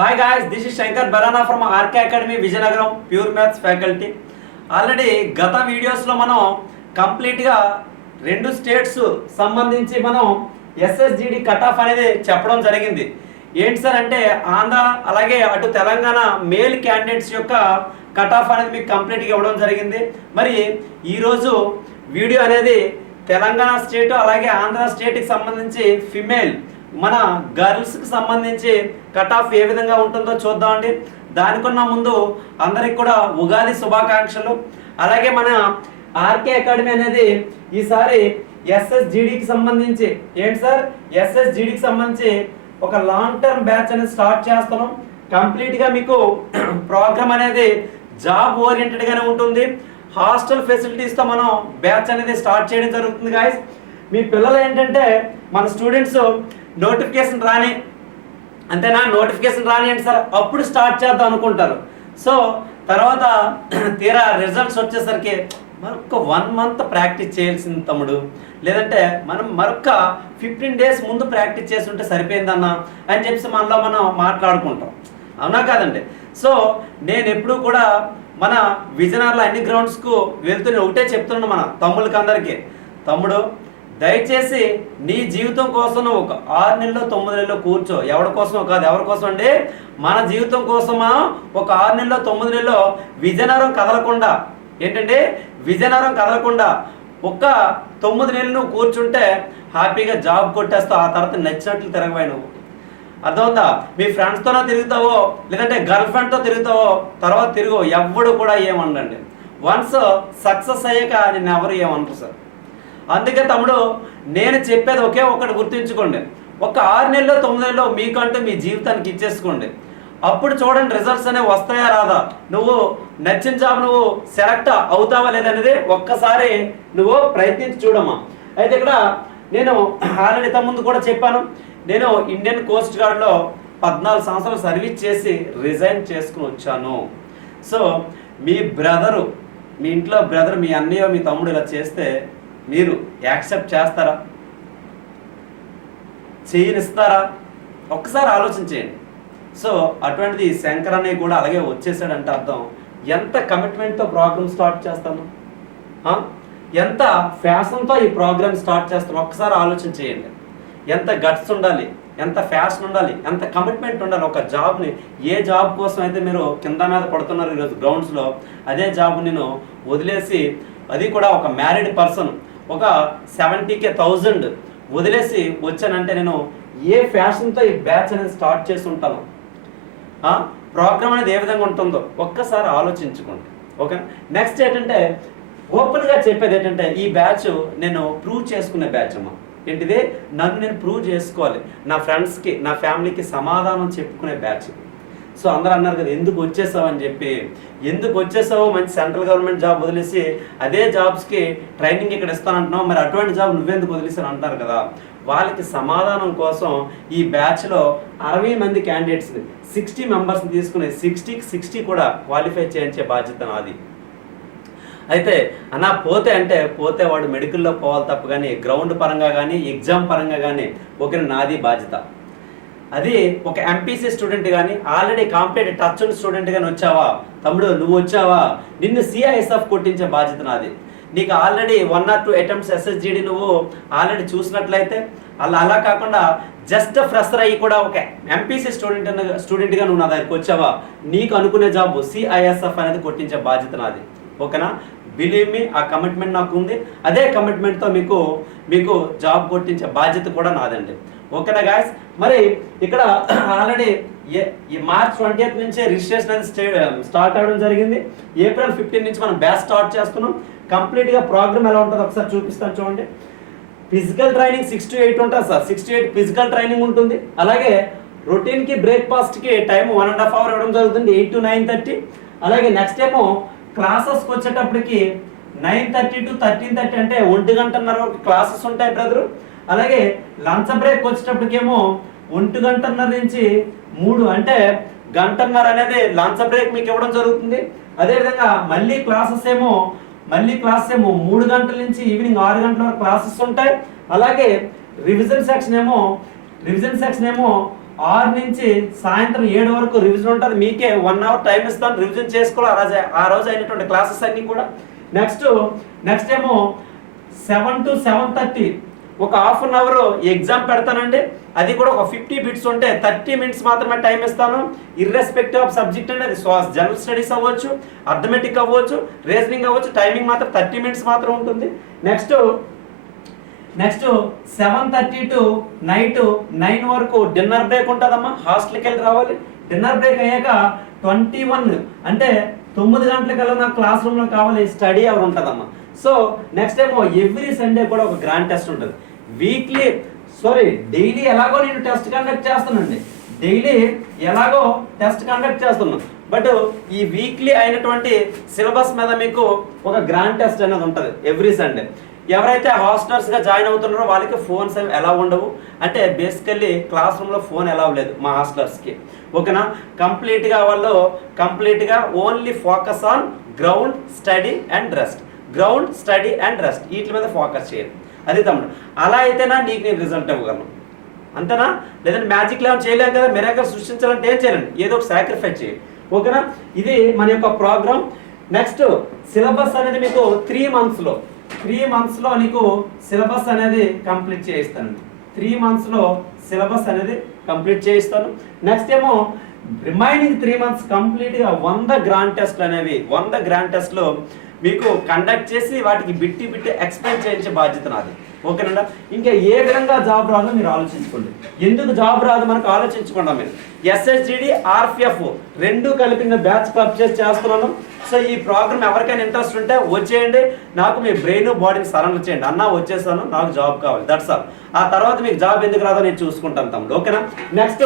Hi guys, this is Shankar Barana from RK Academy Vijayanagaram Pure Maths faculty. Already గత వీడియోస్లో మనం కంప్లీట్గా రెండు స్టేట్స్ సంబంధించి మనం ఎస్ఎస్జిడి కట్ ఆఫ్ అనేది చెప్పడం జరిగింది. ఏంటి సార్ అంటే ఆంధ్ర అలాగే అటు తెలంగాణ మేల్ క్యాండిడేట్స్ యొక్క కట్ ఆఫ్ అనేది మీకు కంప్లీట్గా ఇవ్వడం జరిగింది. మరి ఈరోజు వీడియో అనేది తెలంగాణ స్టేట్ అలాగే ఆంధ్ర స్టేట్కి సంబంధించి ఫిమేల్ మన గర్ల్స్కి సంబంధించి కట్ ఆఫ్ ఏ విధంగా ఉంటుందో చూద్దామండి. దానికన్నా ముందు అందరికి కూడా ఉగాది శుభాకాంక్షలు. అలాగే మన ఆర్కే అకాడమీ అనేది ఈసారి ఎస్ఎస్జిడికి సంబంధించి ఏంటి సార్ ఎస్ఎస్జిడికి సంబంధించి ఒక లాంగ్ టర్మ్ బ్యాచ్ అనేది స్టార్ట్ చేస్తున్నాం. కంప్లీట్గా మీకు ప్రోగ్రామ్ అనేది జాబ్ ఓరియంటెడ్గానే ఉంటుంది. హాస్టల్ ఫెసిలిటీస్తో మనం బ్యాచ్ అనేది స్టార్ట్ చేయడం జరుగుతుంది గాయస్. మీ పిల్లలు ఏంటంటే మన స్టూడెంట్స్ నోటిఫికేషన్ రాని అంతేనా, నోటిఫికేషన్ రాని అంటే సార్ అప్పుడు స్టార్ట్ చేద్దాం అనుకుంటారు. సో తర్వాత తీరా రిజల్ట్స్ వచ్చేసరికి మరొక 1 month ప్రాక్టీస్ చేయాల్సింది తమ్ముడు, లేదంటే మనం మరొక 15 days ముందు ప్రాక్టీస్ చేసి ఉంటే సరిపోయిందన్న అని చెప్పి మనలో మనం మాట్లాడుకుంటాం, అవునా కాదండి? సో నేను ఎప్పుడూ కూడా మన విజయనగరంలో అన్ని గ్రౌండ్స్కు వెళ్తూనే ఒకటే చెప్తున్నాను మన తమ్ముళ్ళకి అందరికీ, తమ్ముడు దయచేసి నీ జీవితం కోసం ఒక 6 నెలలు 9 నెలలు కూర్చో. ఎవరి కోసం కాదు, ఎవరి కోసం అండి, మన జీవితం కోసం ఒక 6 నెలలు 9 నెలలు విజయనగరం కదలకుండా ఏంటంటే విజయనగరం కదలకుండా ఒక 9 నెలలు నువ్వు కూర్చుంటే హ్యాపీగా జాబ్ కొట్టేస్తావు. ఆ తర్వాత నచ్చినట్లు తిరగబాయి నువ్వు, అర్థమవుతా? మీ ఫ్రెండ్స్తోనో తిరుగుతావో లేదంటే గర్ల్ ఫ్రెండ్తో తిరుగుతావో తర్వాత తిరుగు, ఎవడు కూడా ఏమనండి. వన్స్ సక్సెస్ అయ్యాక నేను ఎవరు ఏమనరు సార్. అందుకే తమ్ముడు నేను చెప్పేది ఒకే ఒకటి గుర్తుంచుకోండి, ఒక 6 నెలలో 9 నెలలో మీకంటూ మీ జీవితానికి ఇచ్చేసుకోండి. అప్పుడు చూడండి రిజల్ట్స్ అనేవి వస్తాయా రాదా, నువ్వు నచ్చిన జాబ్ నువ్వు సెలెక్ట్ అవుతావా లేదనేది ఒక్కసారి నువ్వు ప్రయత్నించి చూడమ్మా. అయితే ఇక్కడ నేను ఆల్రెడీ ముందు కూడా చెప్పాను, నేను ఇండియన్ కోస్ట్ గార్డ్లో 14 సంవత్సరాలు సర్వీస్ చేసి రిజైన్ చేసుకుని వచ్చాను. సో మీ బ్రదరు, మీ ఇంట్లో బ్రదర్, మీ అన్నయ్య, మీ తమ్ముడు ఇలా చేస్తే మీరు యాక్సెప్ట్ చేస్తారా, చేయనిస్తారా? ఒక్కసారి ఆలోచించేయండి. సో అటువంటిది శంకర్ అన్నయ్య కూడా అలాగే వచ్చేసాడంటే అర్థం ఎంత కమిట్మెంట్తో ప్రోగ్రామ్ స్టార్ట్ చేస్తాను, ఎంత ఫ్యాషన్తో ఈ ప్రోగ్రామ్ స్టార్ట్ చేస్తాను. ఒక్కసారి ఆలోచన చేయండి. ఎంత గట్స్ ఉండాలి, ఎంత ఫ్యాషన్ ఉండాలి, ఎంత కమిట్మెంట్ ఉండాలి. ఒక జాబ్ని, ఏ జాబ్ కోసం అయితే మీరు కింద మీద పడుతున్నారు ఈరోజు గ్రౌండ్స్లో, అదే జాబ్ నేను వదిలేసి, అది కూడా ఒక మ్యారీడ్ పర్సన్, ఒక 70,000 వదిలేసి వచ్చానంటే నేను ఏ ఫ్యాషన్తో ఈ బ్యాచ్ అనేది స్టార్ట్ చేసి ఉంటాను. ప్రోగ్రామ్ అనేది ఏ విధంగా ఉంటుందో ఒక్కసారి ఆలోచించుకోండి, ఓకే? నెక్స్ట్ ఏంటంటే ఓపెన్గా చెప్పేది ఏంటంటే ఈ బ్యాచ్ నేను ప్రూవ్ చేసుకునే బ్యాచ్ అమ్మా. ఏంటిది? నన్ను నేను ప్రూవ్ చేసుకోవాలి, నా ఫ్రెండ్స్కి, నా ఫ్యామిలీకి సమాధానం చెప్పుకునే బ్యాచ్. సో అందరూ అన్నారు కదా ఎందుకు వచ్చేసావు అని చెప్పి. ఎందుకు వచ్చేసావు? మంచి సెంట్రల్ గవర్నమెంట్ జాబ్ వదిలేసి అదే జాబ్స్కి ట్రైనింగ్ ఇక్కడ ఇస్తానంటున్నావు, మరి అటువంటి జాబ్ నువ్వెందుకు వదిలేసాను అంటారు కదా. వాళ్ళకి సమాధానం కోసం ఈ బ్యాచ్లో 60 మంది క్యాండిడేట్స్ని 60 మెంబర్స్ని తీసుకుని 60కి 60 కూడా క్వాలిఫై చేయించే బాధ్యత నాది. అయితే అన్న పోతే అంటే పోతే వాడు మెడికల్లో పోవాలి తప్ప కానీ గ్రౌండ్ పరంగా కానీ ఎగ్జామ్ పరంగా కానీ ఓకే నాది బాధ్యత. అది ఒక ఎంపీసీ స్టూడెంట్ కానీ ఆల్రెడీ కాంపిటేటివ్ టచ్ ఉన్న స్టూడెంట్ కానీ వచ్చావా తమ్ముడు, నువ్వు వచ్చావా, నిన్ను సిఐఎస్ఎఫ్ కొట్టించే బాధ్యత నాది. నీకు ఆల్రెడీ 1 or 2 attempts ఎస్ఎస్జిడి నువ్వు ఆల్రెడీ చూసినట్లయితే అలా కాకుండా జస్ట్ ఫ్రెషర్ అయ్యి కూడా ఒక ఎంపీసీ స్టూడెంట్గా నువ్వు నా దగ్గరికి వచ్చావా, నీకు అనుకునే జాబ్ సిఐఎస్ఎఫ్ అనేది కొట్టించే బాధ్యత నాది, ఓకేనా? బిలీవ్ మీ, ఆ కమిట్మెంట్ నాకు ఉంది. అదే కమిట్మెంట్తో మీకు జాబ్ కొట్టించే బాధ్యత కూడా నాదండి, ఓకేనా గాయస్? మరి ఇక్కడ ఆల్రెడీ ఈ March 20th నుంచే రిజిస్ట్రేషన్ అనేది స్టార్ట్ అవ్వడం జరిగింది. April 15 నుంచి మనం బ్యాచ్ స్టార్ట్ చేస్తున్నాం. కంప్లీట్గా ప్రోగ్రామ్ ఎలా ఉంటుందో ఒకసారి చూపిస్తాను చూడండి. ఫిజికల్ ట్రైనింగ్ 6 to 8 ఉంటుంది సార్. 6 to 8 ఫిజికల్ ట్రైనింగ్ ఉంటుంది. అలాగే రొటీన్కి బ్రేక్ఫాస్ట్కి టైం 1.5 hour ఇవ్వడం జరుగుతుంది, 8 to 9:30. అలాగే నెక్స్ట్ ఏమో క్లాసెస్కి వచ్చేటప్పటికి 9:30 to 13:30 అంటే 1 వరకు క్లాసెస్ ఉంటాయి బ్రదరు. అలాగే లంచ్ బ్రేక్ వచ్చేటప్పటికేమో 1 నుంచి 3 అంటే 1.5 అనేది లంచ్ బ్రేక్ మీకు ఇవ్వడం జరుగుతుంది. అదేవిధంగా మళ్ళీ క్లాసెస్ ఏమో 3 గంటల నుంచి ఈవినింగ్ 6 గంటల వరకు క్లాసెస్ ఉంటాయి. అలాగే రివిజన్ సెక్షన్ ఏమో 6 నుంచి సాయంత్రం 7 వరకు రివిజన్ ఉంటుంది. మీకే 1 అవర్ టైం ఇస్తాను, రివిజన్ చేసుకోవాలి ఆ రోజు అయినటువంటి క్లాసెస్ అన్నీ కూడా. నెక్స్ట్ ఏమో 7 to 7:30 ఒక హాఫ్ అన్ అవర్ ఎగ్జామ్ పెడతానండి. అది కూడా ఒక 50 బిట్స్ ఉంటే 30 మినిట్స్ మాత్రమే టైం ఇస్తాను. ఇర్రెస్పెక్టివ్ ఆఫ్ సబ్జెక్ట్ అండి, అది జనరల్ స్టడీస్ అవ్వచ్చు, అర్థమెటిక్ అవ్వచ్చు, రీజనింగ్ అవ్వచ్చు. టైమింగ్ మాత్రం 30 మినిట్స్ మాత్రం ఉంటుంది. నెక్స్ట్ 7:30 to నైట్ 9 వరకు డిన్నర్ బ్రేక్ ఉంటుందమ్మా. హాస్టల్కి వెళ్ళి రావాలి. డిన్నర్ బ్రేక్ అయ్యాక 21 అంటే 9 గంటలకల్లా నాకు క్లాస్ రూమ్లో కావాలి, స్టడీ అవర్ ఉంటుందమ్మా. సో నెక్స్ట్ ఏమో ఎవ్రీ సండే కూడా ఒక గ్రాండ్ టెస్ట్ ఉంటుంది. డైలీ ఎలాగో నేను టెస్ట్ కండక్ట్ చేస్తానండి, బట్ ఈ వీక్లీ అయినటువంటి సిలబస్ మీద మీకు ఒక గ్రాండ్ టెస్ట్ అనేది ఉంటుంది ఎవ్రీ సండే. ఎవరైతే హాస్టలర్స్గా జాయిన్ అవుతున్నారో వాళ్ళకి ఫోన్స్ ఎలా ఉండవు అంటే బేసికల్లీ క్లాస్ రూమ్లో ఫోన్ ఎలా లేదు మా హాస్టలర్స్కి. ఓకేనా, కంప్లీట్గా only focus on ground study and rest వీటి మీద ఫోకస్ చేయాలి. అది తమ్ముడు, అలా అయితేనా నీకు నేను రిజల్ట్ ఇవ్వగలను, అంతేనా? లేదంటే మ్యాజిక్ లెవెల్ చేయలేం కదా, మిరాకిల్ సృష్టించాలంటే ఏం చేయాలండి, ఏదో ఒక సాక్రిఫైస్ చేయాలి. ఓకేనా, ఇది మన యొక్క ప్రోగ్రామ్. నెక్స్ట్ సిలబస్ అనేది మీకు 3 మంత్స్లో నీకు సిలబస్ అనేది కంప్లీట్ చేయిస్తానండి. 3 మంత్స్లో సిలబస్ అనేది కంప్లీట్ చేయిస్తాను. నెక్స్ట్ ఏమో రిమైనింగ్ 3 మంత్స్ కంప్లీట్గా 100 గ్రాండ్ టెస్ట్లో మీకు కండక్ట్ చేసి వాటికి బిట్టి ఎక్స్ప్లెయిన్ చేయించే బాధ్యత నాది. ఓకేనండి, ఇంకా ఏ విధంగా జాబ్ రాదో మీరు ఆలోచించుకోండి. ఎందుకు జాబ్ రాదు మనకు ఆలోచించుకోండి. మీరు SSGD RPF 2 కలిపి బ్యాచ్ పర్చేస్ చేస్తున్నాను. సో ఈ ప్రోగ్రామ్ ఎవరికైనా ఇంట్రెస్ట్ ఉంటే వచ్చేయండి, నాకు మీ బ్రెయిన్ బాడీని సరెండర్ చేయండి. అన్న వచ్చేసాను, నాకు జాబ్ కావాలి, దట్స్ ఆల్. ఆ తర్వాత మీకు జాబ్ ఎందుకు రాదో నేను చూసుకుంటాను తమ్ముడు. ఓకేనా, నెక్స్ట్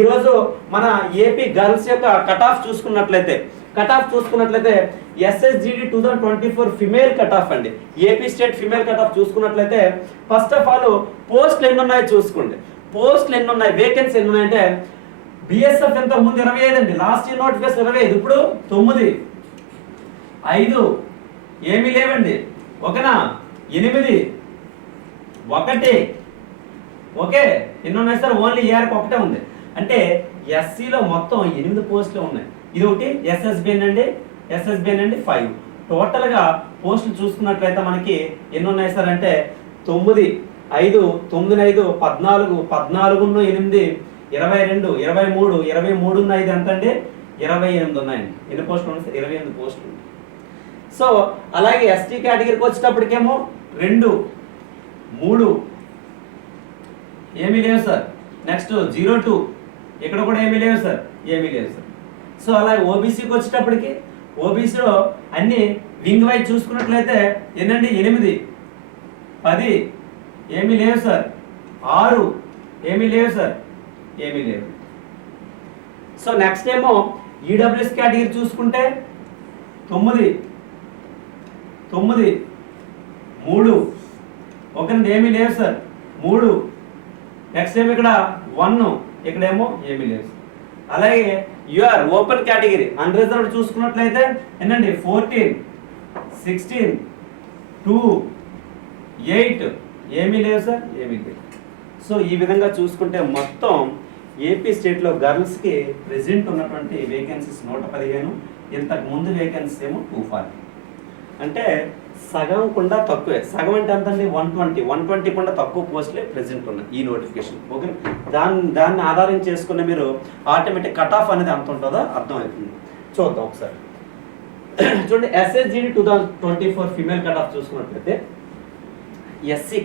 ఈరోజు మన ఏపీ గర్ల్స్ యొక్క కట్ ఆఫ్ చూసుకున్నట్లయితే SSGD 2024 ఫిమేల్ కట్ ఆఫ్ అండి. AP state female cut off చూసుకున్నట్లయితే ఫస్ట్ ఆఫ్ ఆల్ పోస్టులు ఎన్ని ఉన్నాయో చూసుకోండి. వేకెన్సీ ఎన్ని ఉన్నాయంటే BSF ఎంత ముందు 25 అండి, లాస్ట్ ఇయర్ నోటిఫికేషన్ 25, ఇప్పుడు 9, 5 ఏమీ లేవండి. ఓకేనా, 8, 1 ఓకే, ఎన్ని ఉన్నాయి సార్? ఓన్లీ ఏఆర్కి ఒకటే ఉంది. అంటే ఎస్సీలో మొత్తం 8 పోస్టులు ఉన్నాయి. ఇది ఒకటి SSBN అండి 5. టోటల్గా పోస్టులు చూసుకున్నట్లయితే మనకి ఎన్ని ఉన్నాయి సార్ అంటే 9, 5, 9, 5, 14, 8, 22, 23, 23 ఉన్న 5 ఎంత అండి? 28 ఉన్నాయండి. ఎన్ని పోస్టులు ఉన్నాయి? 28 పోస్టులు. సో అలాగే ఎస్టీ కేటగిరీకి వచ్చేటప్పటికేమో 2, 3 ఏమీ లేవు సార్. నెక్స్ట్ 02 ఇక్కడ కూడా ఏమీ లేవు సార్. సో అలాగే ఓబీసీకి వచ్చేటప్పటికి ఓబీసీలో అన్ని వింగ్ వైజ్ చూసుకున్నట్లయితే ఎన్నండి 8, 10 ఏమీ లేవు సార్. 6 ఏమీ లేవు సార్. సో నెక్స్ట్ ఏమో ఈడబ్ల్యూఎస్ కేటగిరీ చూసుకుంటే 9, 3 ఒకటి ఏమీ లేవు సార్. 3 నెక్స్ట్ ఏమో ఇక్కడ 1 ఇక్కడేమో ఏమీ లేవు. అలాగే యూఆర్ ఓపెన్ కేటగిరీ అన్రిజర్వ్డ్ చూసుకున్నట్లయితే ఏంటండి 14, 16, 2, 8 ఏమీ లేవు సార్. సో ఈ విధంగా చూసుకుంటే మొత్తం ఏపీ స్టేట్లో గర్ల్స్కి ప్రెజెంట్ ఉన్నటువంటి వేకెన్సీస్ 115, ఇంతకు ముందు వేకెన్సీ ఏమో 240. అంటే సగం కూడా తక్కువే. సగం అంటే ఎంత అండి? 120 కూడా తక్కువ పోస్టులే ప్రెజెంట్ ఉన్నాయి ఈ నోటిఫికేషన్. ఓకే, దాన్ని ఆధారం చేసుకుని మీరు ఆటోమేటిక్ కట్ ఆఫ్ అనేది ఎంత ఉంటుందో అర్థమవుతుంది. చూద్దాం ఒకసారి. చూడండి, SSGD 2024 ఫిమేల్ కట్ ఆఫ్ చూసుకున్నట్లయితే ఎస్సీ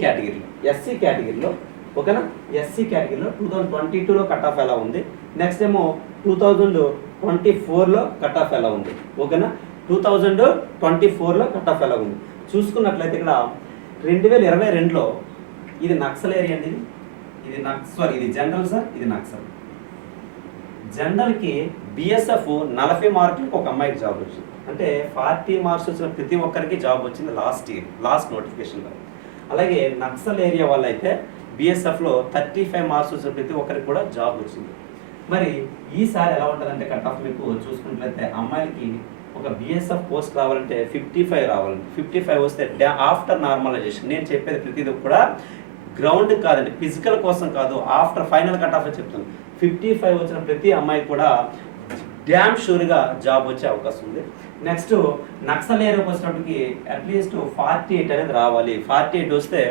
కేటగిరీలో ఓకేనా, ఎస్సీ కేటగిరీలో 2022లో కట్ ఆఫ్ ఎలా ఉంది, నెక్స్ట్ ఏమో 2024లో కట్ ఆఫ్ ఎలా ఉంది. ఓకేనా, 2024లో కట్ ఆఫ్ ఎలా ఉంది చూసుకున్నట్లయితే ఇక్కడ 2022లో ఇది నక్సల్ ఏరియా అండి. ఇది జనరల్ సార్, ఇది నక్సల్. జనరల్కి BSF 40 మార్కులకు ఒక అమ్మాయికి జాబ్ వచ్చింది. అంటే 40 మార్క్స్ వచ్చిన ప్రతి ఒక్కరికి జాబ్ వచ్చింది లాస్ట్ నోటిఫికేషన్లో. అలాగే నక్సల్ ఏరియా వల్ల అయితే BSFలో 35 మార్క్స్ వచ్చిన ప్రతి ఒక్కరికి కూడా జాబ్ వచ్చింది. మరి ఈసారి ఎలా ఉంటుందంటే కట్ ఆఫ్ మీకు చూసుకున్నట్లయితే అమ్మాయిలకి ఒక BSF పోస్ట్ రావాలంటే 55 రావాలండి. 55 వస్తే ఆఫ్టర్ నార్మలైజేషన్, నేను చెప్పేది ప్రతిదీ కూడా గ్రౌండ్ కాదండి, ఫిజికల్ కోసం కాదు, ఆఫ్టర్ ఫైనల్ కట్ ఆఫ్ చెప్తాను. 55 వచ్చిన ప్రతి అమ్మాయి కూడా డ్యామ్ షూర్గా జాబ్ వచ్చే అవకాశం ఉంది. నెక్స్ట్ నక్సల్ ఏరియాకి వచ్చినప్పటికి అట్లీస్ట్ 48 అనేది రావాలి. 48 వస్తే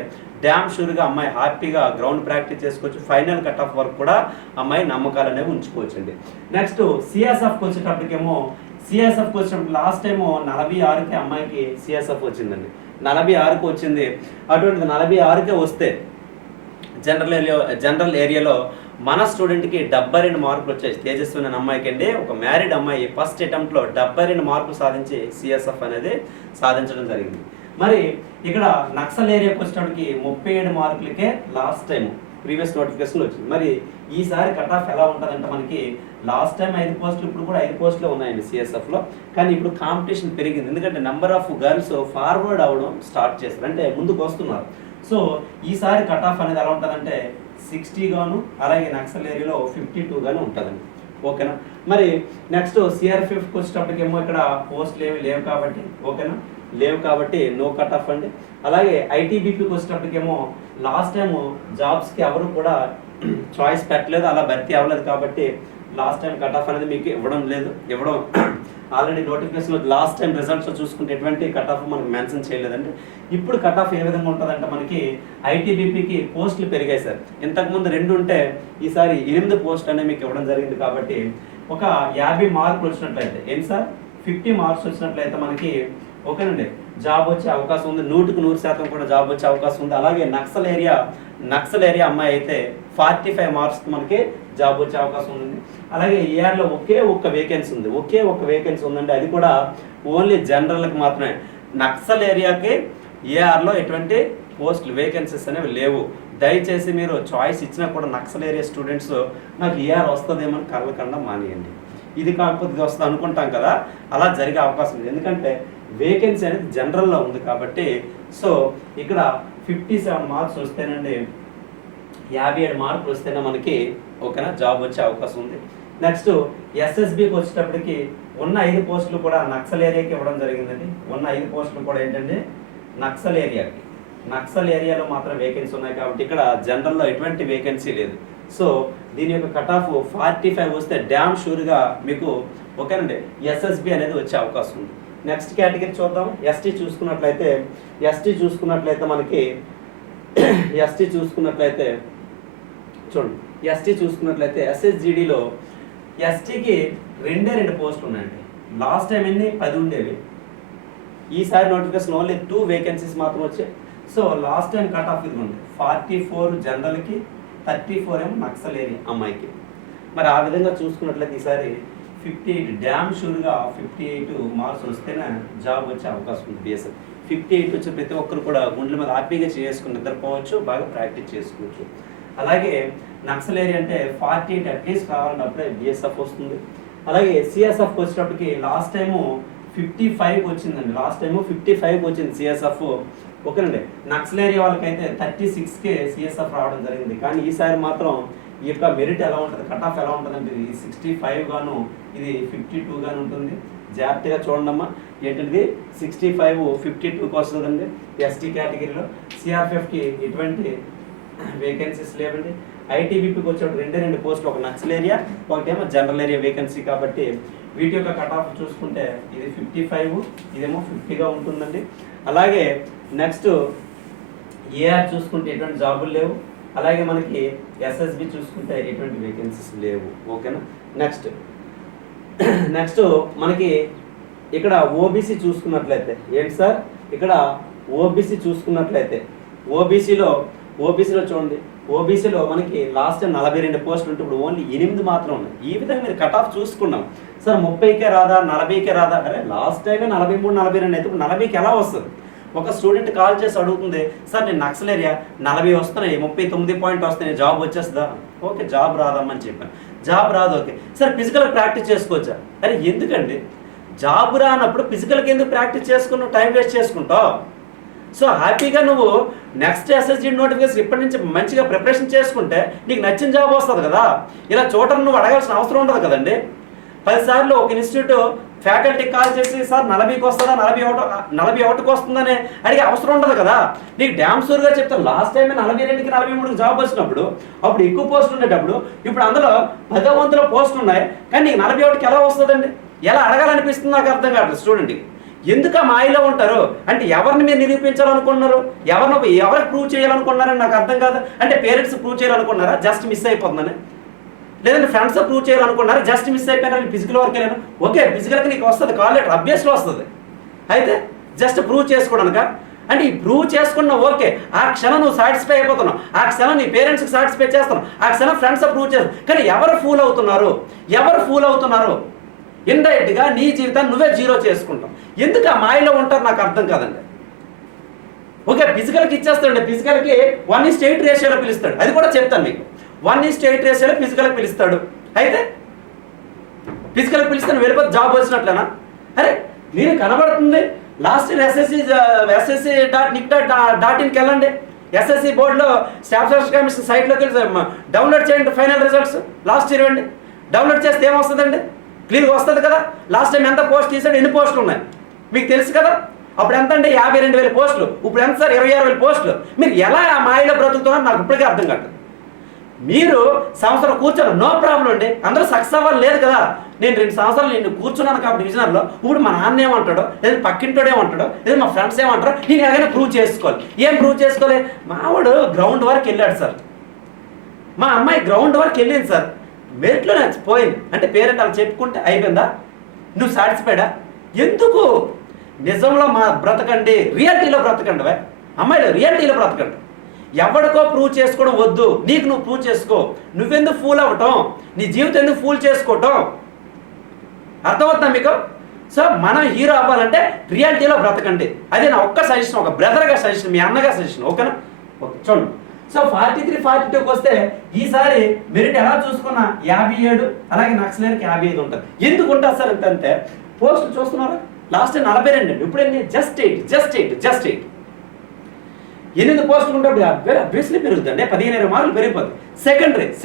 డ్యామ్ షూర్గా అమ్మాయి హ్యాపీగా గ్రౌండ్ ప్రాక్టీస్ చేసుకోవచ్చు. ఫైనల్ కట్ ఆఫ్ వరకు కూడా అమ్మాయి నమ్మకాలు అనేవి ఉంచుకోవచ్చండి. నెక్స్ట్ సిఎస్ఎఫ్కి వచ్చేటప్పటికేమో సిఎస్ఎఫ్కి వచ్చినప్పుడు లాస్ట్ టైము 46కి అమ్మాయికి సిఎస్ఎఫ్ వచ్చిందండి. 46కి వచ్చింది. అటువంటిది 46కే వస్తే జనరల్ ఏరియాలో మన స్టూడెంట్కి 72 మార్కులు వచ్చాయి. తేజస్వి అనే అమ్మాయికి అండి, ఒక మ్యారీడ్ అమ్మాయి ఫస్ట్ అటెంప్ట్లో 72 మార్కులు సాధించి సిఎస్ఎఫ్ అనేది సాధించడం జరిగింది. మరి ఇక్కడ నక్సల్ ఏరియాకి వచ్చేటప్పటికి 37 మార్కులకే లాస్ట్ టైం ప్రీవియస్ నోటిఫికేషన్ వచ్చింది. మరి ఈసారి కట్ ఆఫ్ ఎలా ఉంటుందంటే మనకి లాస్ట్ టైం 5 పోస్టులు, ఇప్పుడు కూడా 5 పోస్టులు ఉన్నాయండి సిఎస్ఎఫ్లో. కానీ ఇప్పుడు కాంపిటీషన్ పెరిగింది, ఎందుకంటే నెంబర్ ఆఫ్ గర్ల్స్ ఫార్వర్డ్ అవ్వడం స్టార్ట్ చేస్తారు, అంటే ముందుకు వస్తున్నారు. సో ఈసారి కట్ ఆఫ్ అనేది ఎలా ఉంటుందంటే 60 గాను, అలాగే నక్సల్ ఏరియాలో 52 గాను ఉంటుందండి. ఓకేనా. మరి నెక్స్ట్ సిఆర్పిఎఫ్కి వచ్చేటప్పటికేమో ఇక్కడ పోస్టులు ఏమి లేవు కాబట్టి, ఓకేనా, లేవు కాబట్టి నో కట్ ఆఫ్ అండి. అలాగే ఐటీబీపీకి వచ్చేటప్పటికేమో లాస్ట్ టైం జాబ్స్కి ఎవరు కూడా చాయిస్ పెట్టలేదు, అలా భర్తీ అవ్వలేదు కాబట్టి లాస్ట్ టైం కట్ ఆఫ్ అనేది మీకు ఇవ్వడం already notification last time results చూసుకుంటే ఎటువంటి కట్ ఆఫ్ మనకు మెన్షన్ చేయలేదండి. ఇప్పుడు కట్ ఆఫ్ ఏ విధంగా ఉంటుందంటే మనకి ఐటీబీపీకి పోస్టులు పెరిగాయి సార్. ఇంతకుముందు 2 ఉంటే ఈసారి 8 పోస్టులు అనేవి మీకు ఇవ్వడం జరిగింది. కాబట్టి ఒక 50 మార్కులు వచ్చినట్లయితే ఏంటి సార్ 50 మార్క్స్ వచ్చినట్లయితే మనకి ఓకేనండి జాబ్ వచ్చే అవకాశం ఉంది. 100కి 100% కూడా జాబ్ వచ్చే అవకాశం ఉంది. అలాగే నక్సల్ ఏరియా అమ్మాయి అయితే 45 మార్క్స్కి మనకి జాబ్ వచ్చే అవకాశం ఉంది. అలాగే ఏఆర్లో ఒకే ఒక్క వేకెన్సీ ఉందండి, అది కూడా ఓన్లీ జనరల్కి మాత్రమే. నక్సల్ ఏరియాకి ఏఆర్లో ఎటువంటి పోస్టులు వేకెన్సీస్ అనేవి లేవు. దయచేసి మీరు చాయిస్ ఇచ్చినా కూడా నక్సల్ ఏరియా స్టూడెంట్స్ నాకు ఏఆర్ వస్తుందేమో కళ్ళకుండా మానేయండి. ఇది కాకపోతే ఇది వస్తుంది అనుకుంటాం కదా, అలా జరిగే అవకాశం ఉంది. ఎందుకంటే వేకెన్సీ అనేది జనరల్లో ఉంది కాబట్టి. సో ఇక్కడ 57 మార్క్స్ వస్తేనండి 57 మార్కులు వస్తేనే మనకి ఓకేనా జాబ్ వచ్చే అవకాశం ఉంది. నెక్స్ట్ ఎస్ఎస్బికి వచ్చేటప్పటికి ఉన్న 5 పోస్టులు కూడా నక్సల్ ఏరియాకి ఇవ్వడం జరిగిందండి. ఉన్న 5 పోస్టులు కూడా ఏంటంటే నక్సల్ ఏరియాలో మాత్రం వేకెన్సీ ఉన్నాయి కాబట్టి ఇక్కడ జనరల్లో ఎటువంటి వేకెన్సీ లేదు. సో దీని యొక్క కట్ ఆఫ్ 45 వస్తే డ్యామ్ షూర్గా మీకు ఓకేనండి ఎస్ఎస్బి అనేది వచ్చే అవకాశం ఉంది. నెక్స్ట్ కేటగిరీ చూద్దాం. ఎస్టీ చూసుకున్నట్లయితే మనకి చూసుకున్నట్లయితే ఎస్ఎస్జిడిలో ఎస్టీకి 2 పోస్టులు ఉన్నాయండి. లాస్ట్ టైం ఎన్ని 10 ఉండేవి, ఈసారి నోటిఫికేషన్ ఓన్లీ 2 వేకెన్సీస్ మాత్రం వచ్చాయి. So last time cut off ఇది ఉంది 44 జనరల్కి, 34 ఏమో నక్సల్ ఏరియా అమ్మాయికి. మరి ఆ విధంగా చూసుకున్నట్లయితే ఈసారి 58 డ్యామ్ షూర్గా 58 మార్క్స్ వస్తేనే జాబ్ వచ్చే అవకాశం ఉంది. బిఎస్ఎఫ్ 58 వచ్చే ప్రతి ఒక్కరు కూడా గుండెల మీద హ్యాపీగా చేసుకుని నిద్రపోవచ్చు, బాగా ప్రాక్టీస్ చేసుకోవచ్చు. అలాగే నక్సల్ ఏరియా అంటే 48 అట్లీస్ట్ కావాలన్నప్పుడే బిఎస్ఎఫ్ వస్తుంది. అలాగే సిఎస్ఎఫ్కి వచ్చేటప్పటికి లాస్ట్ టైము 55 వచ్చిందండి. లాస్ట్ టైము 55 వచ్చింది సిఎస్ఎఫ్. ఓకేనండి. నక్సల్ ఏరియా వాళ్ళకైతే 36కే సిఎస్ఎఫ్ రావడం జరిగింది. కానీ ఈసారి మాత్రం ఈ యొక్క మెరిట్ ఎలా ఉంటుంది, కట్ ఆఫ్ ఎలా ఉంటుందంటే ఇది 65 గాను, ఇది 52 గాను ఉంటుంది. జాగ్రత్తగా చూడండమ్మా. ఏంటంటే 65 52కి వస్తుందండి ఎస్టీ కేటగిరీలో. సిఆర్పిఎఫ్కి ఎటువంటి వేకెన్సీస్ లేవండి. ఐటీబీపీకి వచ్చేటప్పుడు 2 పోస్టులు, ఒక నక్సల్ ఏరియా, ఒకటేమో జనరల్ ఏరియా వేకెన్సీ. కాబట్టి వీటి యొక్క కట్ ఆఫ్ చూసుకుంటే ఇది 55, ఇదేమో 50గా ఉంటుందండి. అలాగే నెక్స్ట్ ఏఆర్ చూసుకుంటే ఎటువంటి జాబులు లేవు. అలాగే మనకి ఎస్ఎస్బి చూసుకుంటే ఎటువంటి వేకెన్సీస్ లేవు. ఓకేనా. నెక్స్ట్ మనకి ఇక్కడ ఓబీసీ చూసుకున్నట్లయితే ఏంటి సార్, ఇక్కడ ఓబీసీ చూసుకున్నట్లయితే ఓబీసీలో చూడండి, ఓబీసీలో మనకి లాస్ట్ టైం 42 పోస్టులు ఉంటే ఇప్పుడు ఓన్లీ 8 మాత్రం ఉన్నాయి. ఈ విధంగా మీరు కట్ ఆఫ్ చూసుకున్నాం సార్. 30కే రాదా, 40కే రాదా? అరే లాస్ట్ టైమే 43 42 అయితే ఇప్పుడు 40కి ఎలా వస్తుంది? ఒక స్టూడెంట్ కాల్ చేసి అడుగుతుంది, సార్ నేను నక్సల్ ఏరియా 40 వస్తున్నాయి, 39 పాయింట్ వస్తున్నాయి, జాబ్ వచ్చేస్తుందా? ఓకే జాబ్ రాదమ్మని చెప్పాను. జాబ్ రాదు, ఓకే సార్ ఫిజికల్ ప్రాక్టీస్ చేసుకోవచ్చా? అరే ఎందుకండి, జాబ్ రానప్పుడు ఫిజికల్కి ఎందుకు ప్రాక్టీస్ చేసుకున్నావు, టైం వేస్ట్ చేసుకుంటావు? సో హ్యాపీగా నువ్వు నెక్స్ట్ ఎస్ఎస్జి నోటిఫికేషన్ ఇప్పటి నుంచి మంచిగా ప్రిపరేషన్ చేసుకుంటే నీకు నచ్చిన జాబ్ వస్తుంది కదా. ఇలా చూడటం నువ్వు అడగాల్సిన అవసరం ఉండదు కదండి. 10 సార్లు ఒక ఇన్స్టిట్యూట్ ఫ్యాకల్టీ కాల్ చేసి సార్ 40కి వస్తుందా 41కి వస్తుందని అడిగే అవసరం ఉండదు కదా. నీకు డ్యామ్ షూర్గా చెప్తాను, లాస్ట్ టైం 42కి 43కి జాబ్ వచ్చినప్పుడు అప్పుడు ఎక్కువ పోస్టులు ఉండేటప్పుడు ఇప్పుడు అందులో 10వ వంతులో పోస్టులు ఉన్నాయి, కానీ నీకు 41కి ఎలా వస్తుందండి? ఎలా అడగాలనిపిస్తుంది నాకు అర్థం కావట్లేదు స్టూడెంట్కి. ఎందుకు మాయలో ఉంటారు అంటే ఎవరిని మీరు నిరూపించాలనుకున్నారు, ఎవరికి ప్రూవ్ చేయాలనుకున్నారని నాకు అర్థం కాదు. అంటే పేరెంట్స్ ప్రూవ్ చేయాలనుకున్నారా జస్ట్ మిస్ అయిపోతుందని, లేదంటే ఫ్రెండ్స్ ప్రూవ్ చేయాలనుకున్నారా జస్ట్ మిస్ అయిపోయినా ఫిజికల్ వర్క్ వెళ్ళాను. ఓకే ఫిజికల్కి నీకు వస్తుంది, కాల్ లెటర్ అభ్యాసంలో వస్తుంది, అయితే జస్ట్ ప్రూవ్ చేసుకోవడానిక అంటే ఈ ప్రూవ్ చేసుకున్న ఓకే ఆ క్షణం నువ్వు సాటిస్ఫై అయిపోతున్నావు, ఆ క్షణం నీ పేరెంట్స్కి సాటిస్ఫై చేస్తున్నావు, ఆ క్షణం ఫ్రెండ్స్ ప్రూవ్ చేస్తావు. కానీ ఎవరు ఫూల్ అవుతున్నారు? ఇండైరెక్ట్గా నీ జీవితాన్ని నువ్వే జీరో చేసుకుంటావు. ఎందుకు ఆ మాయలో ఉంటారు నాకు అర్థం కాదండి. ఓకే ఫిజికల్కి ఇచ్చేస్తాడు, ఫిజికల్కి 1:8 రేషియోలో పిలుస్తాడు, అది కూడా చెప్తాను మీకు. 1:8 రేషియోలో ఫిజికల్కి పిలుస్తాడు, అయితే ఫిజికల్కి పిలుస్తాను వెళ్ళిపోతే జాబ్ వచ్చినట్లేనా? అరే నేను కనబడుతుంది లాస్ట్ ఇయర్ SSC.nic.in వెళ్ళండి, SSC బోర్డులో స్టాఫ్ సెలక్షన్ కమిషన్ సైట్లోకి వెళ్ళి డౌన్లోడ్ చేయండి ఫైనల్ రిజల్ట్స్ లాస్ట్ ఇయర్ అండి. డౌన్లోడ్ చేస్తే ఏమొస్తుందండి? క్లియర్గా వస్తుంది కదా. లాస్ట్ టైం ఎంత పోస్ట్ తీసాడు, ఎన్ని పోస్టులు ఉన్నాయి మీకు తెలుసు కదా. అప్పుడు ఎంత అంటే 52,000 పోస్టులు, ఇప్పుడు ఎంత సార్ 26,000 పోస్టులు. మీరు ఎలా ఆ మాయలో బ్రతుకుతున్నారో నాకు ఇప్పటికీ అర్థం కాదు. మీరు సంవత్సరం కూర్చోను నో ప్రాబ్లం అండి, అందరూ సక్సెస్ అవ్వాలి లేదు కదా. నేను 2 సంవత్సరాలు నేను కూర్చున్నాను కాబట్టి విజనర్లో, ఇప్పుడు మా నాన్న ఏమంటాడో లేదా పక్కింటోడు ఏమంటాడో లేదా మా ఫ్రెండ్స్ ఏమంటారో నేను ఎలాగైనా ప్రూవ్ చేసుకోవాలి. ఏం ప్రూవ్ చేసుకోవాలి? మావాడు గ్రౌండ్ వరకు వెళ్ళాడు సార్, మా అమ్మాయి గ్రౌండ్ వరకు వెళ్ళింది సార్, మెరిట్లో నాకు పోయింది అంటే పేరెంట్ అలా చెప్పుకుంటే అయిపోయిందా? నువ్వు సాటిస్ఫైడా? ఎందుకు? నిజంలో మా బ్రతకండి, రియాలిటీలో బ్రతకండి, అమ్మాయిలు రియాలిటీలో బ్రతకండి. ఎవరికో ప్రూవ్ చేసుకోవడం వద్దు, నీకు నువ్వు ప్రూవ్ చేసుకో. నువ్వెందుకు ఫూల్ అవ్వటం, నీ జీవితం ఎందుకు ఫూల్ చేసుకోవటం, అర్థమవుతుందా మీకు? సో మనం హీరో అవ్వాలంటే రియాలిటీలో బ్రతకండి. అదే నా ఒక్క సజెషన్, ఒక బ్రదర్గా సజెషన్, మీ అన్నగా సజెషన్, ఓకేనా? ఓకే చూడండి. సో 43, 42కి వస్తే ఈసారి మెరిట్ ఎలా చూసుకున్నా 57, అలాగే నక్సలేర్కి 55 ఉంటుంది. ఎందుకు ఉంటుంది సార్ అంటే పోస్టులు చూస్తున్నారా? లాస్ట్ 42 అండి, ఇప్పుడు ఎన్ని? జస్ట్ 8. 8 పోస్టులు ఉంటే అబ్వియస్లీ పెరుగుతుంది, 15-20 మార్కులు పెరిగిపోతుంది.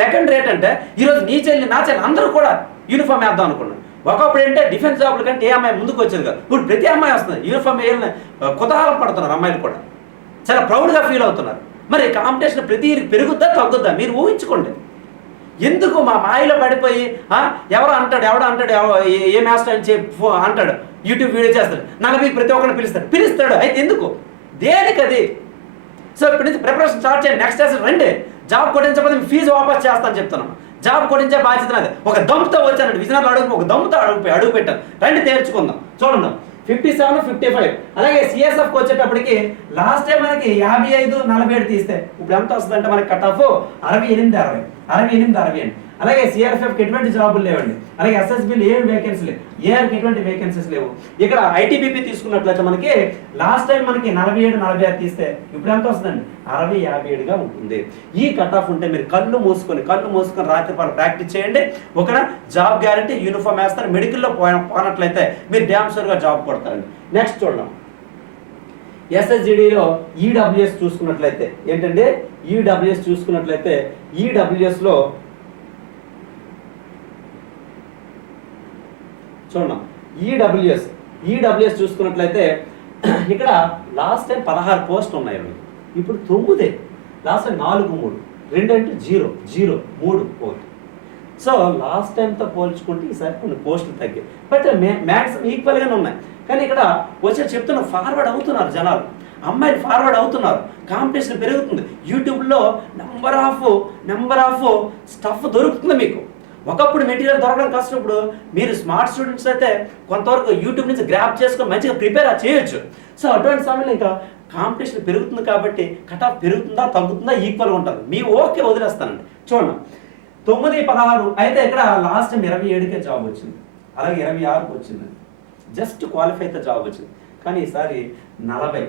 సెకండ్ రేట్ అంటే ఈరోజు నీ చెల్లి నా చెల్లి అందరూ కూడా యూనిఫామ్ వేద్దాం అనుకున్నాను. ఒకప్పుడు అంటే డిఫెన్స్ జాబ్ల కంటే ఏ అమ్మాయి ముందుకు వచ్చేది కాదు, ఇప్పుడు ప్రతి అమ్మాయి వస్తుంది యూనిఫామ్ వేయాలని కుతూహలం పడుతున్నారు అమ్మాయిలు కూడా, చాలా ప్రౌడ్గా ఫీల్ అవుతున్నారు. మరి కాంపిటీషన్ ప్రతి పెరుగుద్దా తగ్గుద్దా మీరు ఊహించుకోండి. ఎందుకు మా మాయలో పడిపోయి ఎవడో అంటాడు ఏ మాస్టర్ అని చెప్పి అంటాడు, యూట్యూబ్ వీడియో చేస్తాడు, 40 ప్రతి ఒక్కరిని పిలుస్తాడు. అయితే ఎందుకు, దేనికి అది? సో ఇప్పటి నుంచి ప్రిపరేషన్ స్టార్ట్ చేయండి, నెక్స్ట్ స్టేజ్ రండి. జాబ్ కొట్టించకపోతే ఫీజు వాపస్ చేస్తాను చెప్తున్నాను. జాబ్ కొట్టించే బాధ్యత నాది. ఒక దమ్ముతో వచ్చానండి విజయనగరం అడుగు, ఒక దమ్ముతో అడుగు పెట్టాను. రండి తేల్చుకుందాం. చూడండి 57, 55. అలాగే సిఎస్ఎఫ్కి వచ్చేటప్పటికి లాస్ట్ టైం మనకి 55, 47 తీస్తే ఇప్పుడు ఎంత వస్తుంది అంటే మనకి కట్ ఆఫ్ 68, 60. అలాగే సిఆర్ఎఫ్కి ఎటువంటి జాబులు లేవండి. అలాగే ఎస్ఎస్బీలు ఏమి వేకెన్సీ లేవు, ఏఆర్కి ఎటువంటి వేకెన్సీస్ లేవు. ఇక్కడ ఐటీబీపీ తీసుకున్నట్లయితే మనకి లాస్ట్ టైం మనకి 47, 46 తీస్తే ఇప్పుడు ఎంత వస్తుందండి 60, 57గా ఉంటుంది. ఈ కట్ ఆఫ్ ఉంటే మీరు కళ్ళు మూసుకొని రాత్రి పాటు ప్రాక్టీస్ చేయండి. ఒక జాబ్ గ్యారంటీ, యూనిఫామ్ వేస్తారు. మెడికల్లో పోనట్లయితే మీరు డ్యామ్ షూర్గా జాబ్ కొడతారండి. నెక్స్ట్ చూడండి, ఎస్ఎస్జిడిలో ఈడబ్ల్యూఎస్ చూసుకున్నట్లయితే ఏంటంటే ఈడబ్ల్యూఎస్లో చూడండి ఈడబ్ల్యూఎస్ చూసుకున్నట్లయితే ఇక్కడ లాస్ట్ టైం 16 పోస్టులు ఉన్నాయి, ఇప్పుడు 9. లాస్ట్ టైం 4, 3, 2 అంటే 0, 3, 1. సో లాస్ట్ టైంతో పోల్చుకుంటే ఈసారి కొన్ని పోస్టులు తగ్గాయి, బట్ మ్యాక్సిమం ఈక్వల్గానే ఉన్నాయి. కానీ ఇక్కడ వచ్చి చెప్తున్న ఫార్వర్డ్ అవుతున్నారు జనాలు, అమ్మాయిలు ఫార్వర్డ్ అవుతున్నారు, కాంపిటీషన్ పెరుగుతుంది. యూట్యూబ్లో నెంబర్ ఆఫ్ స్టఫ్ దొరుకుతుంది మీకు. ఒకప్పుడు మెటీరియల్ దొరకడం కష్టం, ఇప్పుడు మీరు స్మార్ట్ స్టూడెంట్స్ అయితే కొంతవరకు యూట్యూబ్ నుంచి గ్రాప్ చేసుకొని మంచిగా ప్రిపేర్ చేయొచ్చు. సో అటువంటి సమయంలో ఇంకా కాంపిటీషన్ పెరుగుతుంది కాబట్టి కట్ ఆఫ్ పెరుగుతుందా తగ్గుతుందా ఈక్వల్గా ఉంటుంది. మీ ఓకే వదిలేస్తానండి. చూడండి 9, 16 అయితే ఇక్కడ లాస్ట్ టైం 27కే జాబ్ వచ్చింది, అలాగే 26కి వచ్చింది, జస్ట్ క్వాలిఫై అయితే జాబ్ వచ్చింది. కానీ ఈసారి 40,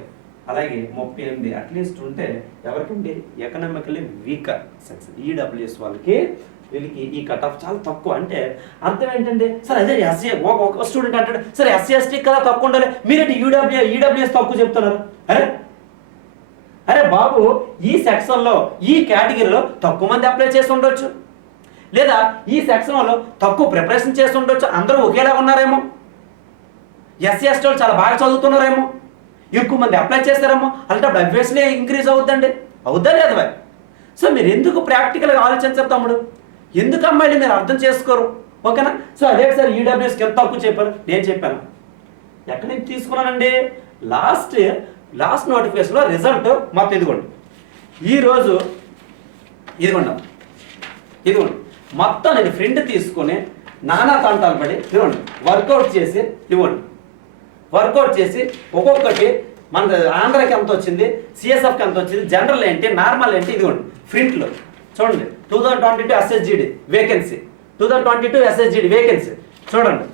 అలాగే 38 అట్లీస్ట్ ఉంటే ఎవరికండి ఎకనామికల్లీ వీకర్ సెక్షన్ ఈడబ్ల్యూఎస్ వాళ్ళకి వీళ్ళకి ఈ కట్ ఆఫ్ చాలా తక్కువ. అంటే అర్థం ఏంటంటే సార్ అదే ఎస్సీ ఒక స్టూడెంట్ అంటాడు సార్ ఎస్సీ ఎస్టీ కదా తక్కువ ఉండాలి, మీరేంటి ఈడబ్ల్యూఎస్ తక్కువ చెప్తున్నారు. అరే బాబు, ఈ సెక్షన్లో ఈ కేటగిరీలో తక్కువ మంది అప్లై చేసి ఉండొచ్చు, లేదా ఈ సెక్షన్ వాళ్ళు తక్కువ ప్రిపరేషన్ చేసి ఉండొచ్చు, అందరూ ఒకేలా ఉన్నారేమో, ఎస్సీ ఎస్టీ వాళ్ళు చాలా బాగా చదువుతున్నారేమో, ఎక్కువ మంది అప్లై చేస్తారేమో, అలాంటప్పుడు అబ్వియస్లీ ఇంక్రీజ్ అవుద్దండి. అవుద్దా లేదా బాయ్? సో మీరు ఎందుకు ప్రాక్టికల్గా ఆలోచించారు తమ్ముడు? ఎందుకు అమ్మాయిలు మీరు అర్థం చేసుకోరు? ఓకేనా? సో అదే సార్ ఈడబ్ల్యూఎస్కి ఎంత తక్కువ చెప్పారు, నేను చెప్పాను. ఎక్కడి నుంచి తీసుకున్నానండి? లాస్ట్ నోటిఫికేషన్లో రిజల్ట్ మొత్తం ఇదిగోండి. ఈరోజు ఇదిగోండి మొత్తం నేను ప్రింట్ తీసుకొని నానా తంటాలు పడి ఇదిగోండి వర్కౌట్ చేసి ఒక్కొక్కటి మన ఆంధ్రకి ఎంత వచ్చింది, సిఎస్ఎఫ్కి ఎంత వచ్చింది, జనరల్ ఏంటి, నార్మల్ ఏంటి, ఇదిగోండి ప్రింట్లో చూడండి. 2022 ఎస్ఎస్జిడి వేకెన్సీ, 2022 ఎస్ఎస్జిడి వేకెన్సీ చూడండి.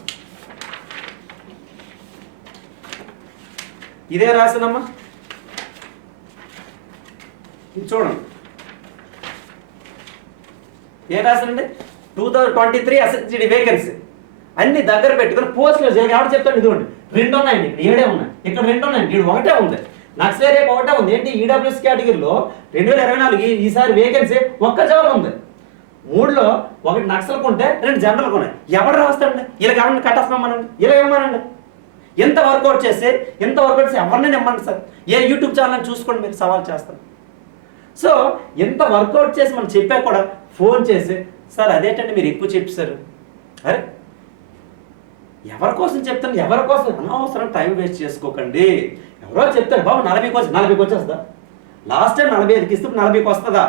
ఇదే రాసినమ్మా, చూడండి ఏం రాశానండి? 2023 ఎస్ఎస్జిడి వేకెన్సీ అన్ని దగ్గర పెట్టుకుని పోస్టులు ఎవరు చెప్తాడు? ఇదిగోండి 2 ఉన్నాయండి, ఇక్కడ 7 ఉన్నాయి, ఇక్కడ 2 ఉన్నాయండి, ఇక్కడ 1 ఉంది. నక్సల్ ఏరియా 1 ఉంది. ఏంటి ఈడబ్ల్యూఎస్ కేటగిరీలో 2024 ఈసారి వేకెన్సీ ఒక్క జాబ్ ఉంది. 3లో 1 నక్సల్కు ఉంటే 2 జనరల్కు ఉన్నాయి. ఎవరు రాస్తాడండి? ఇలా ఎవరిని కట్ ఆఫ్ ఇవ్వమనండి, ఇలా ఇవ్వమనండి. ఎంత వర్కౌట్ చేసి ఎవరిని ఇవ్వమండి సార్? ఏ యూట్యూబ్ ఛానల్ చూసుకోండి, మీరు సవాల్ చేస్తారు. సో ఎంత వర్కౌట్ చేసి మనం చెప్పా కూడా ఫోన్ చేసి సార్ అదేంటంటే మీరు ఎక్కువ చెప్పారు. అరే ఎవరి కోసం చెప్తాను, ఎవరి కోసం అనవసరం టైం వేస్ట్ చేసుకోకండి. ఎవరో చెప్తారు బాబు 40కి వచ్చేస్తుందా? లాస్ట్ టైం 45కి ఇస్తే 40కి వస్తుందా?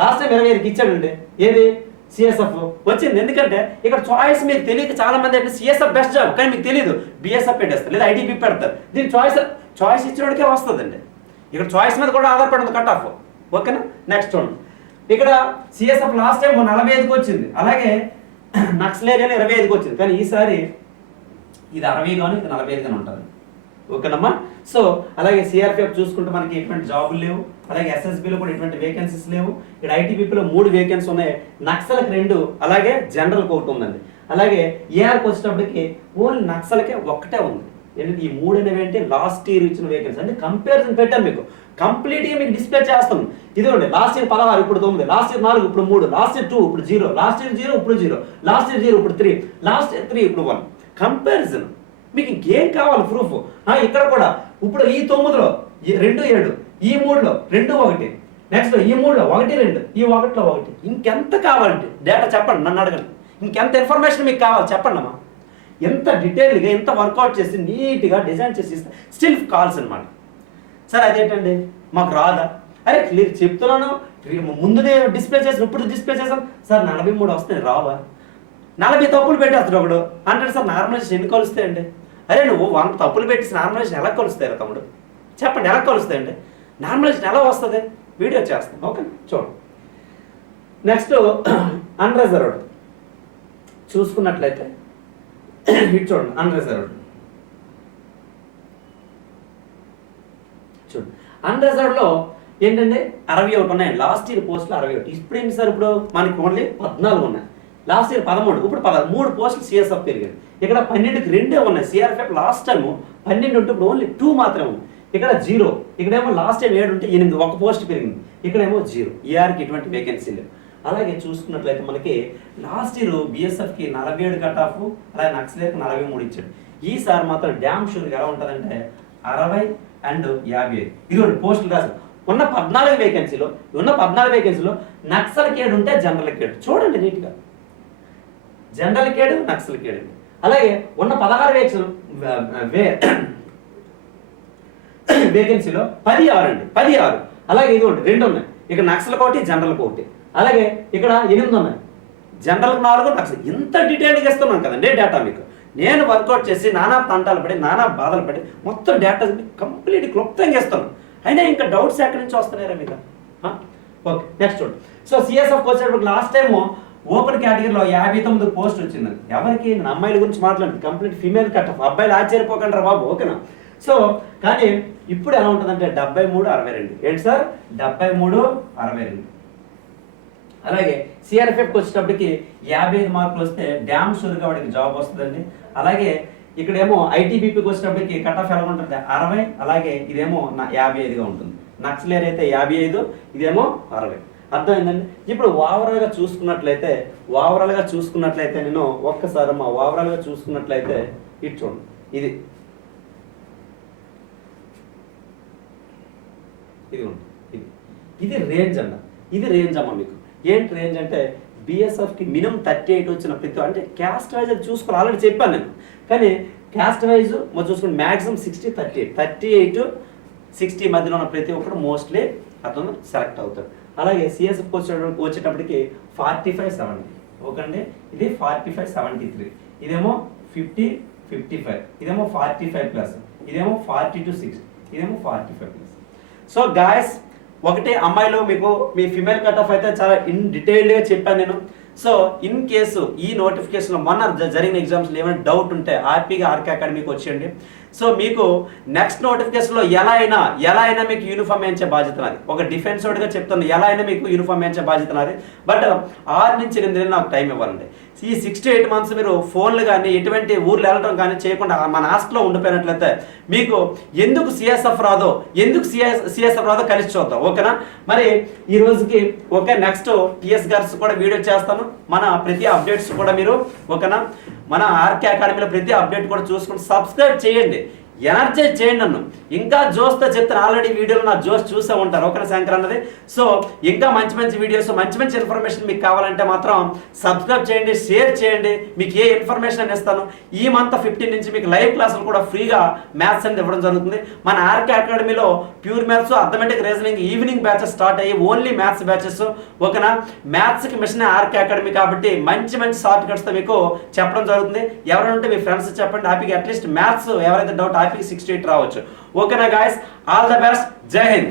లాస్ట్ టైం 25కి ఇచ్చాడండి. ఏది సిఎస్ఎఫ్ వచ్చింది. ఎందుకంటే ఇక్కడ చాయిస్ మీకు తెలియక చాలా మంది అంటే సిఎస్ఎఫ్ బెస్ట్ జాబ్ కానీ మీకు తెలియదు, బిఎస్ఎఫ్ పెట్టేస్తారు లేదా ఐటీబీ పెడతారు. దీని చాయిస్ ఇచ్చినోడికే వస్తుందండి. ఇక్కడ చాయిస్ మీద కూడా ఆధారపడి ఉంది కట్ ఆఫ్. ఓకేనా? నెక్స్ట్ చూడండి, ఇక్కడ సిఎస్ఎఫ్ లాస్ట్ టైం 45కి వచ్చింది, అలాగే నక్సల్ ఏరియాలో 25కి వచ్చింది. కానీ ఈసారి ఇది 60 గాను ఇది 45 గాను ఉంటుంది. ఓకేనమ్మా? సో అలాగే సిఆర్పిఎఫ్ చూసుకుంటే మనకి ఎటువంటి జాబులు లేవు, అలాగే ఎస్ఎస్బిలో కూడా ఎటువంటి వేకెన్సీస్ లేవు. ఇక్కడ ఐటీబీపీలో 3 వేకెన్సీ ఉన్నాయి, నక్సల్కి 2, అలాగే జనరల్కి 1 ఉందండి. అలాగే ఏఆర్కి వచ్చేటప్పటికి ఓన్లీ నక్సల్కే 1 ఉంది. ఏంటంటే ఈ 3 అనేవి ఏంటి లాస్ట్ ఇయర్ ఇచ్చిన వేకెన్సీ అంటే కంపారిజన్ పెట్టాను మీకు, కంప్లీట్గా మీకు డిస్ప్లే చేస్తాను. ఇదిగోండి లాస్ట్ ఇయర్ 16 ఇప్పుడు 9, లాస్ట్ ఇయర్ 4 ఇప్పుడు 3, లాస్ట్ ఇయర్ 2 ఇప్పుడు 0, లాస్ట్ ఇయర్ 0 ఇప్పుడు 0, లాస్ట్ ఇయర్ 0 ఇప్పుడు 3, లాస్ట్ ఇయర్ 3 ఇప్పుడు 1. కంపారిజన్ మీకు ఇంకేం కావాలి ప్రూఫ్? ఇక్కడ కూడా ఇప్పుడు ఈ 9లో 2 7, ఈ 3లో 2 1, నెక్స్ట్ ఈ 3లో 1 2, ఈ 1లో 1. ఇంకెంత కావాలంటే డేటా చెప్పండి, నన్ను అడగండి. ఇంకెంత ఇన్ఫర్మేషన్ మీకు కావాలి చెప్పండి అమ్మా. ఎంత డీటెయిల్గా ఎంత వర్కౌట్ చేసి నీట్గా డిజైన్ చేసి ఇస్తే స్టిల్ కాల్స్ అనమాట. సార్ అదేంటండి మాకు రాదా? అరే క్లియర్ చెప్తున్నాను, ముందునే డిస్ప్లే చేసాను ఇప్పుడు డిస్ప్లే చేసాను సార్ 43 వస్తాయి రావా? 40 తప్పులు పెట్టేస్తాడు ఒకడు అంటాడు సార్ నార్మలైజేషన్ ఎన్ని కలుస్తాయండి? అరే నువ్వు 100 తప్పులు పెట్టేసి నార్మలైజేషన్ ఎలా కలుస్తాయి తమ్ముడు? చెప్పండి ఎలా కలుస్తాయండి? నార్మలైజేషన్ ఎలా వస్తుంది? వీడియో చేస్తాం. ఓకే చూడండి. నెక్స్ట్ అన్రిజర్వ్డ్ చూసుకున్నట్లయితే ఇటు చూడండి, అన్రిజర్వ్డ్ చూడండి. అన్రిజర్వ్డ్లో ఏంటంటే 61 ఉన్నాయి. లాస్ట్ ఇయర్ పోస్టులు 61. ఇప్పుడు ఏంటి సార్? ఇప్పుడు మనకి ఓన్లీ 14 ఉన్నాయి. లాస్ట్ ఇయర్ 13, ఇప్పుడు 13 పోస్టులు సిఎస్ఎఫ్ పెరిగాయి. ఇక్కడ 12కి 2 ఉన్నాయి. సిఆర్ఎఫ్ లాస్ట్ టైం 12 ఉంటే ఇప్పుడు ఓన్లీ 2 మాత్రమే ఉంది. ఇక్కడ 0, ఇక్కడేమో లాస్ట్ టైం 7 ఉంటే 8, 1 పోస్ట్ పెరిగింది. ఇక్కడేమో 0. ఈఆర్కి ఎటువంటి వేకెన్సీ లేవు. అలాగే చూసుకున్నట్లయితే మనకి లాస్ట్ ఇయర్ బిఎస్ఎఫ్కి 47 కట్ ఆఫ్, అలాగే నక్సలేట్కి 43 ఇచ్చాడు. ఈసారి మాత్రం డ్యామ్ షూర్గా ఎలా ఉంటుందంటే 60 అండ్ 55. ఇదిగోండి పోస్టులు రాశారు. ఉన్న 14 వేకెన్సీలో నక్సల్ కేడు ఉంటే జనరల్ కేడు. చూడండి నీట్గా, జనరల్ కేడు నక్సల్ కేడు. అలాగే ఉన్న 16 వేకెన్సీలో 16 అండి, 16. అలాగే ఇదిగోండి 2 ఉన్నాయి. ఇక్కడ నక్సల్కి 1, జనరల్కి 1. అలాగే ఇక్కడ 8 ఉన్నాయి, జనరల్కి 4, నక్సల్. ఇంత డీటెయిల్గా ఇస్తున్నాను కదండి డేటా మీకు. నేను వర్కౌట్ చేసి నానా తంటాలు పడి నానా బాధలు పడి మొత్తం డేటా కంప్లీట్ క్లుప్తంగా ఇస్తున్నాను. అయినా ఇంకా డౌట్స్ ఎక్కడి నుంచి వస్తున్నారా మీకు? ఓకే నెక్స్ట్ చూడండి. సో సిఎస్ఎఫ్ వచ్చేటప్పుడు లాస్ట్ టైం ఓపెన్ కేటగిరీలో 59 పోస్ట్ వచ్చిందండి. ఎవరికి? నేను అమ్మాయిల గురించి మాట్లాడుతుంది, కంప్లీట్ ఫీమేల్ కట్ ఆఫ్. అబ్బాయిలు ఆశ్చర్యపోకండి రా బాబు. ఓకేనా? సో కానీ ఇప్పుడు ఎలా ఉంటుందంటే 73-62. ఏంటి సార్? 73-62. అలాగే సిఆర్ఎఫ్ఎఫ్కి వచ్చేటప్పటికి 55 మార్కులు వస్తే డ్యామ్ షూర్గా వాడికి జాబ్ వస్తుందండి. అలాగే ఇక్కడేమో ఐటీబీపీకి వచ్చేటప్పటికి కట్ ఆఫ్ ఎలా ఉంటుంది? 60. అలాగే ఇదేమో 55గా ఉంటుంది. నక్సలేర్ అయితే 55, ఇదేమో 60. అర్థమైందండి. ఇప్పుడు ఓవరాల్గా చూసుకున్నట్లయితే నేను ఒక్కసారి ఓవరాల్గా చూసుకున్నట్లయితే ఇటు చూడండి, ఇది ఇది ఇది రేంజ్ అన్న, ఇది రేంజ్ అమ్మ. మీకు ఏంటి రేంజ్ అంటే బిఎస్ఎఫ్కి మినిమం 38 వచ్చిన ప్రతి, అంటే క్యాస్ట్ వైజ్ అది చూసుకోవాలి, ఆల్రెడీ చెప్పాను నేను. కానీ క్యాస్ట్ వైజ్ మనం చూసుకుంటే మ్యాక్సిమం 60, 38 60 మధ్యలో ఉన్న ప్రతి ఒక్కరు మోస్ట్లీ అతను సెలెక్ట్ అవుతాడు. అలాగే సిఎస్ఎఫ్ వచ్చేటప్పటికి 45, 70. ఓకేండి, ఇది 45, 73. ఇదేమో 50, 55. ఇదేమో 45+, ఇదేమో 42, 60. ఇదేమో 45+. సో గాయస్, ఒకటి అమ్మాయిలో మీకు మీ ఫిమేల్ కట్ ఆఫ్ అయితే చాలా డీటెయిల్డ్గా చెప్పాను నేను. సో ఇన్ కేసు ఈ నోటిఫికేషన్లో మొన్న జరిగిన ఎగ్జామ్స్లో ఏమైనా డౌట్ ఉంటే హ్యాపీగా ఆర్కే అకాడమీకి వచ్చేయండి. సో మీకు నెక్స్ట్ నోటిఫికేషన్లో ఎలా అయినా మీకు యూనిఫామ్ వేయించే బాధ్యత నాది. ఒక డిఫెన్స్ వాడిగా చెప్తాను, ఎలా అయినా మీకు యూనిఫామ్ వేయించే బాధ్యత నాది. బట్ 6 నుంచి 8 నెలలు నాకు టైం ఇవ్వాలండి. ఈ 6 to 8 months మీరు ఫోన్లు కానీ ఎటువంటి ఊర్లు వెళ్ళడం కానీ చేయకుండా మన హాస్టల్లో ఉండిపోయినట్లయితే మీకు ఎందుకు సిఎస్ఎఫ్ రాదో కలిసి చూద్దాం. ఓకేనా? మరి ఈ రోజుకి ఓకే, నెక్స్ట్ టిఎస్ గార్స్ కూడా వీడియో చేస్తాను. మన ప్రతి అప్డేట్స్ కూడా మీరు ఓకేనా, మన ఆర్కే అకాడమీలో ప్రతి అప్డేట్ కూడా చూసుకుని సబ్స్క్రైబ్ చేయండి, ఎనర్జైజ్ చేయండి నన్ను. ఇంకా జోస్తో చెప్తాను, ఆల్రెడీ వీడియోలో నా జోస్ చూసే ఉంటారు. ఓకేనా శంకర్ అన్నది. సో ఇంకా మంచి వీడియోస్, మంచి ఇన్ఫర్మేషన్ మీకు కావాలంటే మాత్రం సబ్స్క్రైబ్ చేయండి, షేర్ చేయండి. మీకు ఏ ఇన్ఫర్మేషన్ ఇస్తాను, ఈ మంత్ 15 నుంచి మీకు లైవ్ క్లాసులు కూడా ఫ్రీగా మ్యాథ్స్ అనేది ఇవ్వడం జరుగుతుంది. మన ఆర్కే అకాడమీలో pure maths, arithmetic, reasoning evening batches start అయ్యి ఓన్లీ మ్యాథ్స్ బ్యాచెస్. ఓకేనా? మ్యాథ్స్కి మిషన్ ఆర్కే అకాడమీ కాబట్టి మంచి షార్ట్ కట్స్తో మీకు చెప్పడం జరుగుతుంది. ఎవరైనా ఉంటే మీ ఫ్రెండ్స్ చెప్పండి, హ్యాపీగా అట్లీస్ట్ మ్యాథ్స్ ఎవరైతే డౌట్ హ్యాపీగా 68 రావచ్చు. ఓకేనా గాయస్, ఆల్ ద బెస్ట్, జై హింద్.